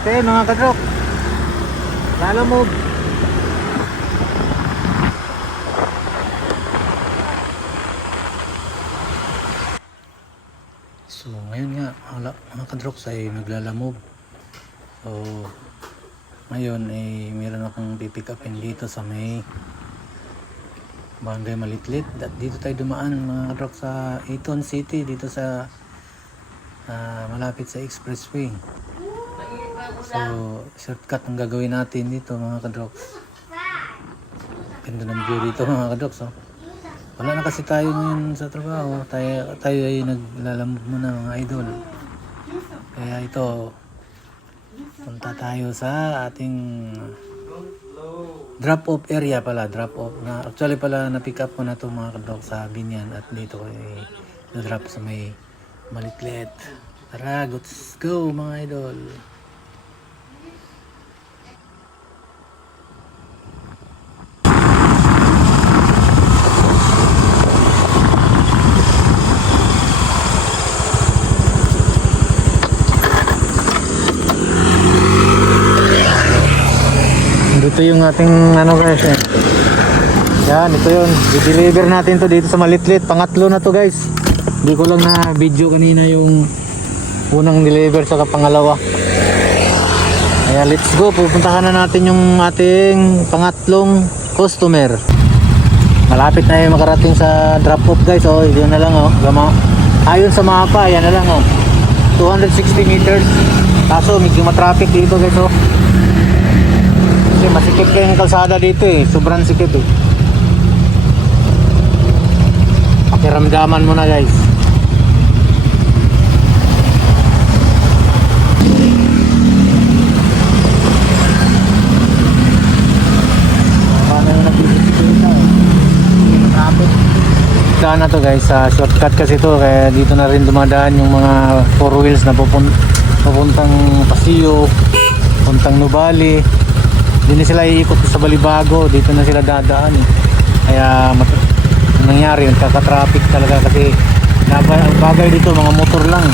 Okay mga kadrok, lalo move. So ngayon nga mga kadroks ay naglalamove. So ngayon ay meron akong pipick upin dito sa may Barangay Malitlit. Dito tayo dumaan mga kadroks sa Eton City, dito sa malapit sa expressway. So shortcut ang gagawin natin dito mga kadroks. Ganda ng view dito mga kadroks. Wala na kasi tayo ngayon sa trabaho. Tayo ay naglalamove muna mga idol. Kaya ito, punta tayo sa ating drop off area pala. Drop off na actually pala na pick up ko na to mga kadroks sa Binyan, at dito ay na drop sa may Malitlit. Tara, let's go mga idol. Ito yung ating ano guys eh. Yan, ito yun. I-deliver natin to dito sa Malitlit. Pangatlo na to guys. Hindi ko lang na video kanina yung unang deliver sa pangalawa. Kaya let's go. Pupuntahan na natin yung ating pangatlong customer. Malapit na yung makarating sa drop off guys. Oh, yun na lang oh. Ayon sa mapa, yan na lang oh. 260 meters. Kaso medyo matraffic dito guys oh. Kasi masikip kayo ng kalsada dito eh. Sobrang sikip eh. Pakiramdaman mo na guys. Paano yung nag-isip eh. Matraffic. Daan na to guys. Shortcut kasi to. Kaya dito na rin dumadaan yung mga 4 wheels na papuntang Paseo, papuntang Nubali. Hindi na sila iikot sa Balibago, dito na sila dadaan eh. Kaya nangyari, nagkaka-traffic talaga kasi bagay dito mga motor lang.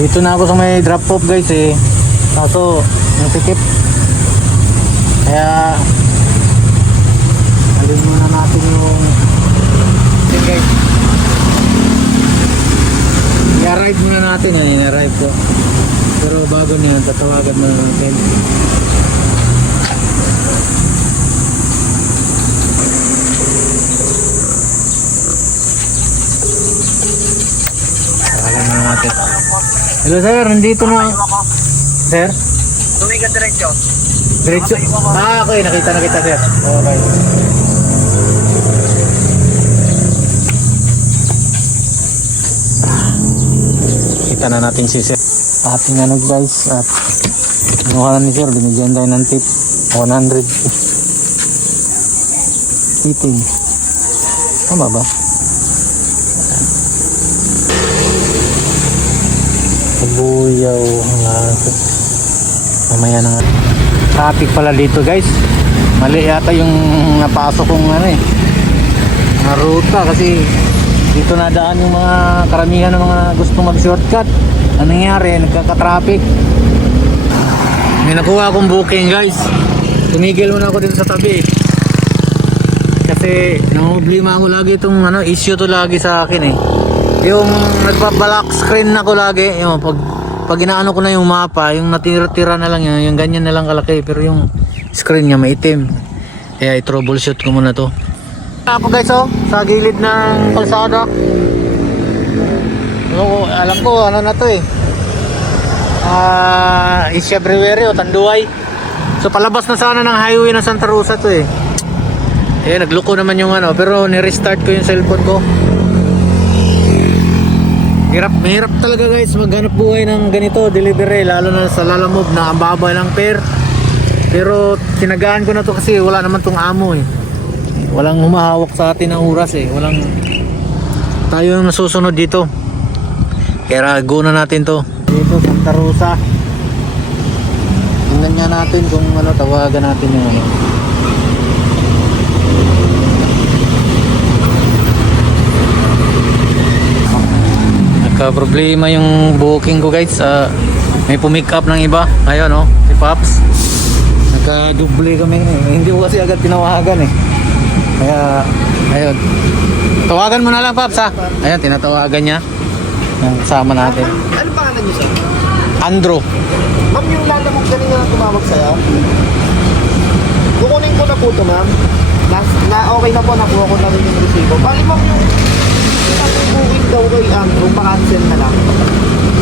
Dito na ako sa may drop off guys eh. Kaso natikip. Kaya alin muna natin yung guys. I-arrive muna natin eh, i-arrive ko. Pero bago niyan, tatawagan mo natin. Tawagan mo natin. Hello sir, nandito na. Sir? Tumigan diretso. Diretso? Okay, nakita sir. Okay. Kita na natin si sir. Ating ano guys, at kinuha ni sir, binigyan tayo ng tip 100 tipping. Tama ba? Kabuyaw mamaya na nga. Traffic pala dito guys. Mali yata yung napasok kong ano eh, na ruta, kasi dito nadaan yung mga karamihan ng mga gustong mag shortcut. Ano nangyari? Nagkaka-traffic. May nakuha akong booking guys. Tumigil muna ako dito sa tabi. Kasi problema ako lagi itong issue to lagi sa akin eh. Yung nagpa-black screen ako lagi. Yung pag inaano ko na yung mapa, yung natira-tira na lang yan, yung ganyan na lang kalaki. Pero yung screen niya maitim. Kaya i-troubleshoot ko muna to. Ako guys oh, sa gilid ng kalsada. Alam ko ano na to eh, Asia Brewery o Tanduay. So palabas na sana ng highway ng Santa Rosa to eh. Nagloko naman yung pero ni-restart ko yung cellphone ko. Mahirap talaga guys maghanap buhay ng ganito delivery, lalo na sa lalamove na ang baba ng fare. Pero tinagaan ko na to kasi wala naman tong amo eh. Walang humahawak sa atin ng oras eh. Tayo yung nasusunod dito. Kaya go na natin to. Dito Santa Rosa. Tingnan nga natin kung tawagan natin yung Nagka-problema yung booking ko guys. May pumick up ng iba. Ayun oh, si Pops. Nagka-double kami. Hindi ko kasi agad tinawagan eh. Kaya, ayun. Tawagan mo na lang Pops ha. Ayun, tinatawagan niya. Yung kasama natin. Ano pangalan niyo sir? Andrew. Ma'am, yung lalamog kanina na tumawag sa'yo, kukunin ko na po ito ma'am. Okay na po, nakuha ko na rin yung resibo. Bali ma'am, yung booking daw kay Andrew, pa-cancel na lang.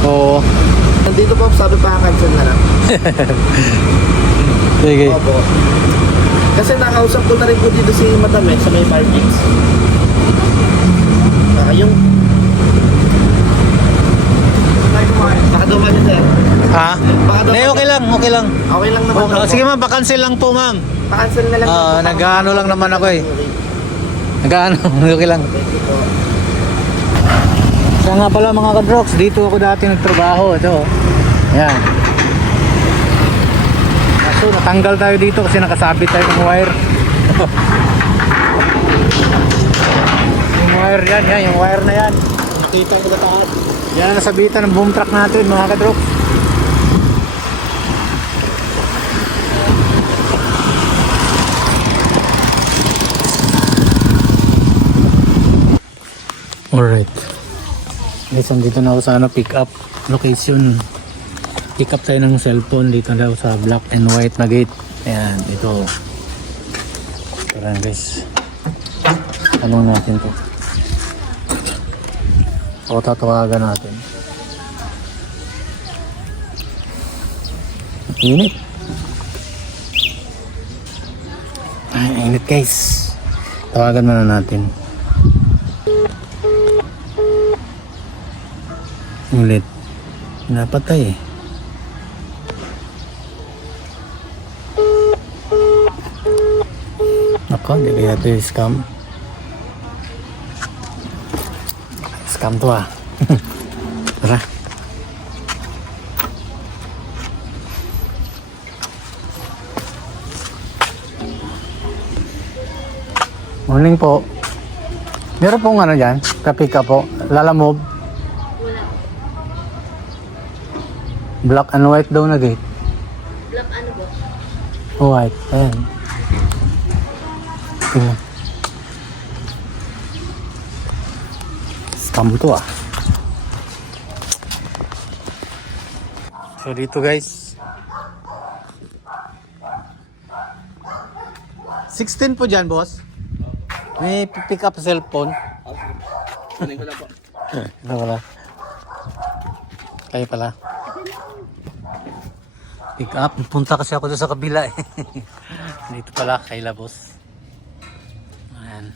Oo. Nandito po, sabi pa-cancel na lang. Sige. Opo. Kasi nakausap ko na rin po dito si Madam sa may parkings. Yung baka dumaan yun sir. Ha? Hindi, okay lang, okay lang. Okay lang naman. Okay. Sige ma'am, pa-cancel lang po ma'am. Pa-cancel na lang. Nag-ano lang naman ako eh. Nag-ano, okay lang. Siya nga pala mga kadrox, dito ako dati nagtrabaho. Ito. Ayan. So natanggal tayo dito kasi nakasabit tayo ng wire. Yung wire yan, yung wire na yan. Nakita ko na taas. Yan ang nasabitan ng boom truck natin mga kadrox. Alright. Guys, andito na ako sa pick up location. Pick up tayo ng cellphone dito daw sa black and white na gate. Ayan, ito. Tara guys. Tanong natin to. O tatawagan natin. Init. Init guys. Tawagan muna natin. Ulit. Napatay eh. Ako, hindi kaya ito yung scam. Scam to ah. Tara. Morning po. Meron pong ano dyan? Kapika po. Lalamove. Black and white daw na gate. Black ano ba? White. Ayan. Tingnan. Scam to ah. So dito guys. 16 po dyan boss. May pick up cellphone. Kunin ko na po. Ito pala. Kayo pala. Pick up. Punta kasi ako doon sa kabila eh. Dito pala kay boss. Ayan.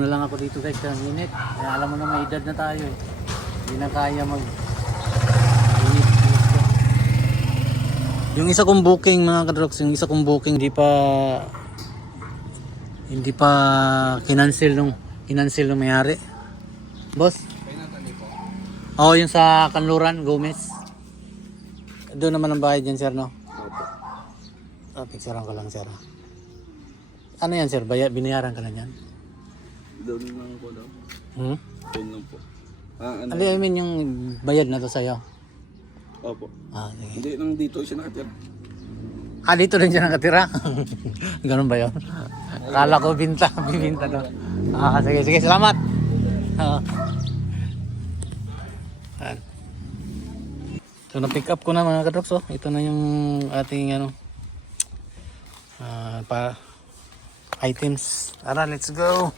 Una lang ako dito guys sa minute. Kaya alam mo na may edad na tayo eh. Hindi na kaya mag init. Yung isa kong booking mga kadrox, yung isa kong booking hindi pa kinancel nung mayari. Boss? Oo, yung sa Kanluran, Gomez. Doon naman ang bayad yan, sir, no? Opo. Picturean ko lang, sir. Ano yan, sir? Binayaran ka na yan? Doon lang po daw. Doon lang po. Ano? I mean, yung bayad na to sa'yo? Opo. Sige. Hindi, nang dito siya nakatira. Dito rin siya nakatira? Ganun ba yun? Akala ko bibinta to. Sige, salamat. So na-pick up ko na mga kadrox. Ito na yung ating items. Tara, let's go.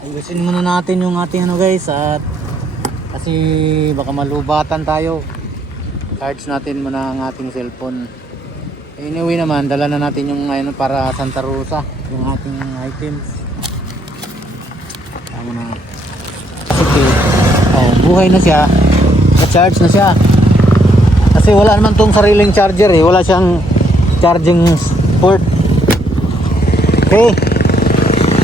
Ayusin muna natin yung ating guys, at kasi baka malubatan tayo. Charge natin muna ang ating cellphone. Anyway naman, dala na natin yung para Santa Rosa, yung ating items. Tama na. Okay. Buhay na siya. Na-charge na siya. Kasi wala naman tong sariling charger eh. Wala siyang charging port. Okay.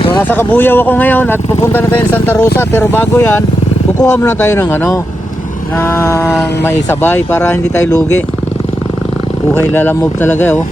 So nasa Kabuyaw ako ngayon at pupunta na tayo sa Santa Rosa, pero bago yan, kukuha muna tayo ng ng may sabay para hindi tayo lugi. Buhay lalamove talaga oh.